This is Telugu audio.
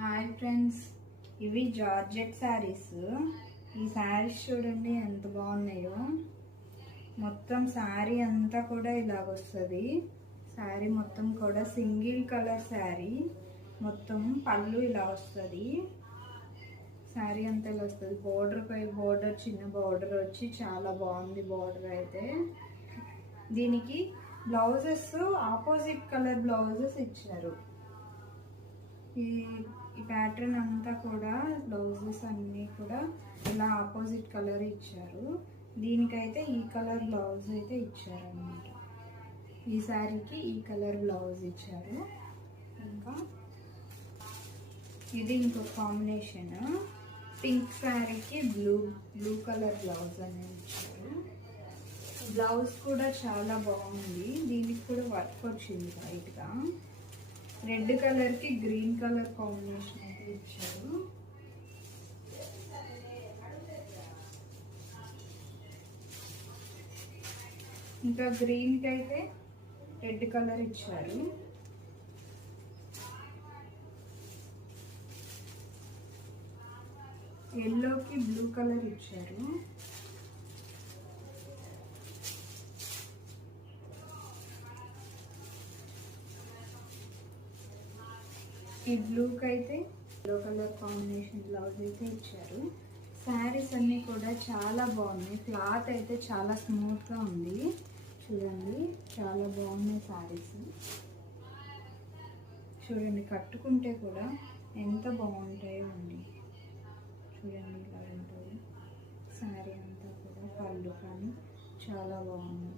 హాయ్ ఫ్రెండ్స్, ఇవి జార్జెట్ శారీస్. ఈ శారీస్ చూడండి ఎంత బాగున్నాయో. మొత్తం శారీ అంతా కూడా ఇలాగొస్తుంది. శారీ మొత్తం కూడా సింగిల్ కలర్ శారీ. మొత్తం పళ్ళు ఇలా వస్తుంది. శారీ అంతా ఇలా వస్తుంది. బోర్డర్ పై బోర్డర్ చిన్న బోర్డర్ వచ్చి చాలా బాగుంది. బోర్డర్ అయితే దీనికి బ్లౌజెస్ ఆపోజిట్ కలర్ బ్లౌజెస్ ఇచ్చారు. ఈ ప్యాటర్న్ అంతా కూడా బ్లౌజెస్ అన్నీ కూడా ఇలా ఆపోజిట్ కలర్ ఇచ్చారు. దీనికైతే ఈ కలర్ బ్లౌజ్ అయితే ఇచ్చారు అన్నమాట. ఈ శారీకి ఈ కలర్ బ్లౌజ్ ఇచ్చారు. ఇంకా ఇది ఇంకొక కాంబినేషన్. పింక్ శారీకి బ్లూ కలర్ బ్లౌజ్ అనేది ఇచ్చారు. బ్లౌజ్ కూడా చాలా బాగుంది. దీనికి కూడా వర్క్ వచ్చింది లైట్గా. రెడ్ కలర్ కి గ్రీన్ కలర్ కాంబినేషన్ అయితే ఇచ్చారు. ఇంకా గ్రీన్ కి అయితే రెడ్ కలర్ ఇచ్చారు. ఎల్లోకి బ్లూ కలర్ ఇచ్చారు. ఈ బ్లూకి అయితే ఎల్లో కలర్ కాంబినేషన్ బ్లౌజ్ అయితే ఇచ్చారు. శారీస్ అన్నీ కూడా చాలా బాగున్నాయి. క్లాత్ అయితే చాలా స్మూత్గా ఉంది. చూడండి, చాలా బాగున్నాయి శారీస్. చూడండి, కట్టుకుంటే కూడా ఎంత బాగుంటాయో అండి. చూడండి, ఇలా ఉంటుంది శారీ అంతా కూడా. పళ్ళు కానీ చాలా బాగుంది.